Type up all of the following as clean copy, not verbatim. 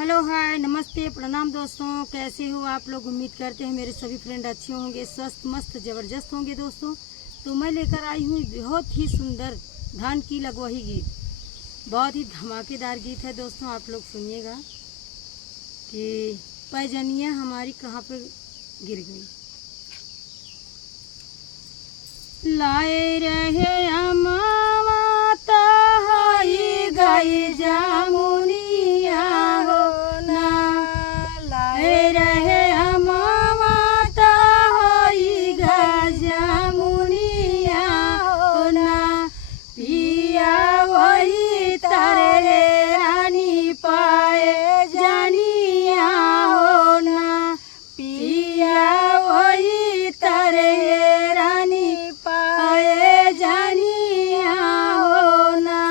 Hello hi नमस्ते प्रणाम दोस्तों, कैसे हो आप लोग। उम्मीद करते हैं मेरे सभी फ्रेंड अच्छे होंगे, स्वस्थ मस्त ज़बरदस्त होंगे दोस्तों। तो मैं लेकर आई हूँ बहुत ही सुंदर धान की लगवही गीत। बहुत ही धमाकेदार गीत है दोस्तों, आप लोग सुनिएगा कि पैजनियाँ हमारी कहाँ पे गिर गई। लाए रहे अमावा ता होई गई जामुनिया हो ना, लाए रहे अमावा ता होई गई जामुनिया हो ना, पिया वही तारे रानी पाए जानिया हो ना, पिया वही तारे रानी पाए जानिया हो ना।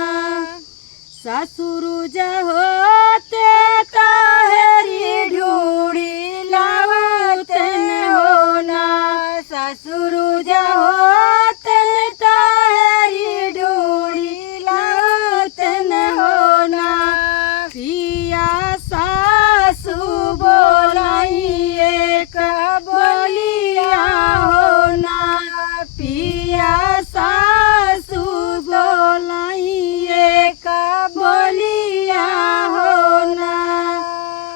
ससुर होते ताहरी ढूढ़ी लावतन हो ना, ससुर होते ताहरी ढूढ़ी लावतन हो ना, पिया सासु बोलाई एक बोलिया हो ना, पिया सासु बोलाई एक बोलिया हो ना।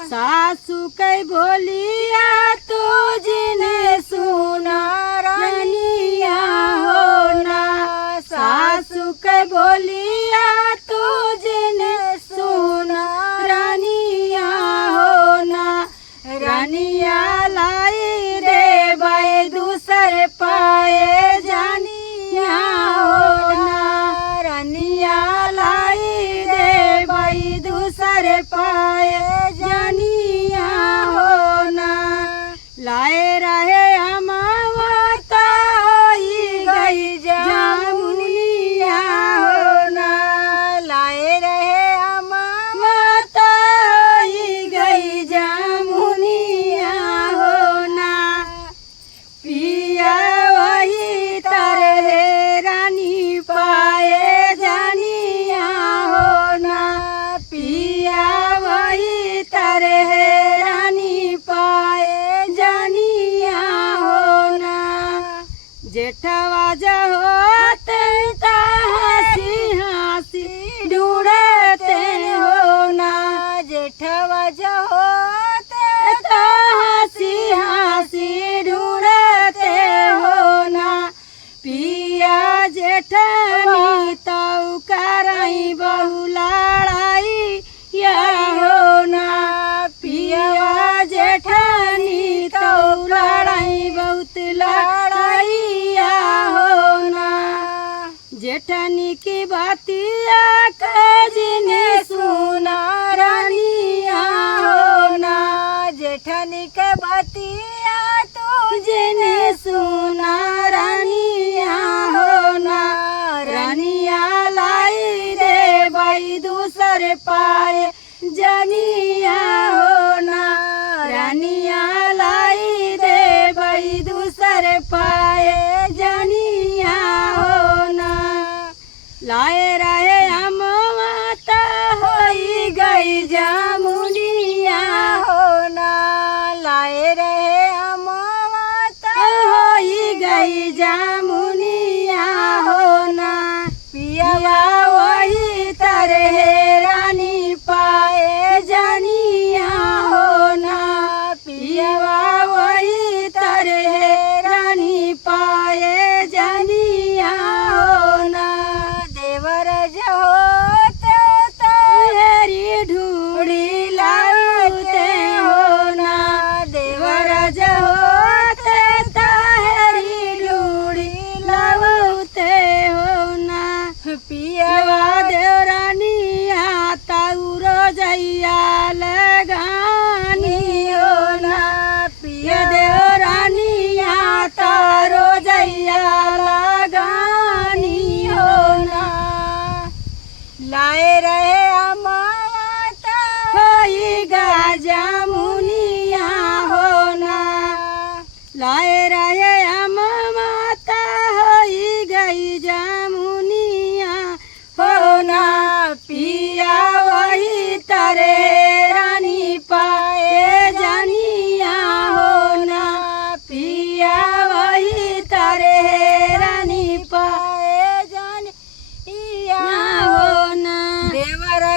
सासु कई बोलिया तो जिन्हें सुना रानिया हो ना, सासु कई बोलिया तो जिन्हें सुना रानिया हो ना, रानिया लाई रे बाई दूसर पाए जानिया हो ना, रानिया लाई रे बाई दूसर पाए जानिया हो ना। लाए रहे अमावता होई गई जामुनिया हो ना, लाए रहे अमावता होई गई जामुनिया हो ना, पिया वही तारे रानी पाए जानिया हो ना, पिया वही तारे रानी पाए जानिया हो ना। जेठवा जो होते हंसी हंसी ढूंढते हो ना, जेठवा जो होते हंसी हंसी ढूंढते हो ना, पिया जेठनी तो करई बहु लड़ाई या हो ना, पिया जेठनी तो लड़ाई बहुत लड़ाई या हो ना। जेठनी की बातिया के जिन्हें सुना रानिया हो ना, जेठनी के बातिया तो जिन्हें सुना रानिया हो ना, रानिया लाई रे बाई दूसर पाए जानिया हो ना, रानिया लाई रे बाई दूसर पाए जानिया हो ना। लाए रहे अमवाता होई गई जामुनिया हो ना, लाए रहे अमवाता होई गई जामुनिया हो ना, पिया वही तारे रानी पाए जानिया हो ना, पिया वही तारे रानी पाए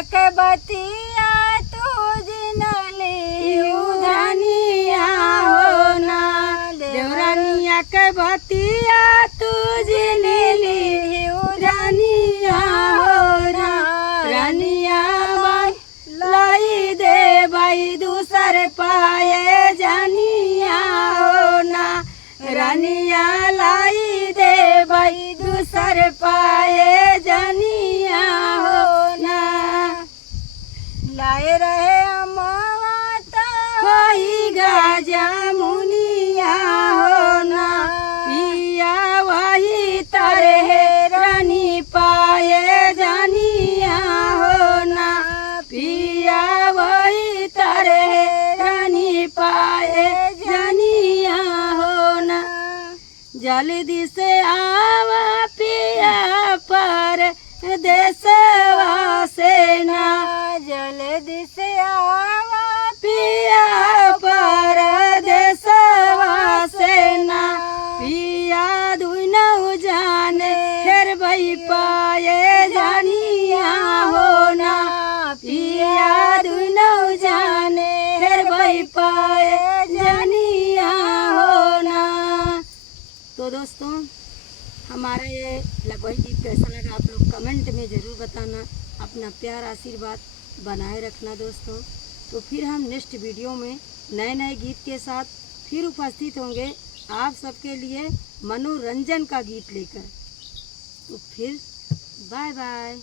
के बतिया तू जिनली उधनिया हो ना देवरानिया के बतिया तू जिनली उधनिया हो ना रानिया लाई दे भाई दूसर पाए जानिया हो ना रानिया लाई दे भाई दूसर पाए जानिया हो ना लाए रहे अमवाता वही गाजा मुनिया हो ना पिया वही तारे रानी पाए जानिया हो ना पिया वही तारे रानी पाए जानिया हो ना जल्दी से आवा पिया पर देशवा से ना जल्दी से आवा पिया पर देशवा से ना पिया दुनौ जाने फिर भई पाए जानिया हो ना पिया दुनौ जाने फिर भई पाए जानिया हो ना। तो दोस्तों हमारा ये लगवाई गीत कैसा लगा आप लोग कमेंट में ज़रूर बताना, अपना प्यार आशीर्वाद बनाए रखना दोस्तों। तो फिर हम नेक्स्ट वीडियो में नए नए गीत के साथ फिर उपस्थित होंगे आप सबके लिए मनोरंजन का गीत लेकर। तो फिर बाय बाय।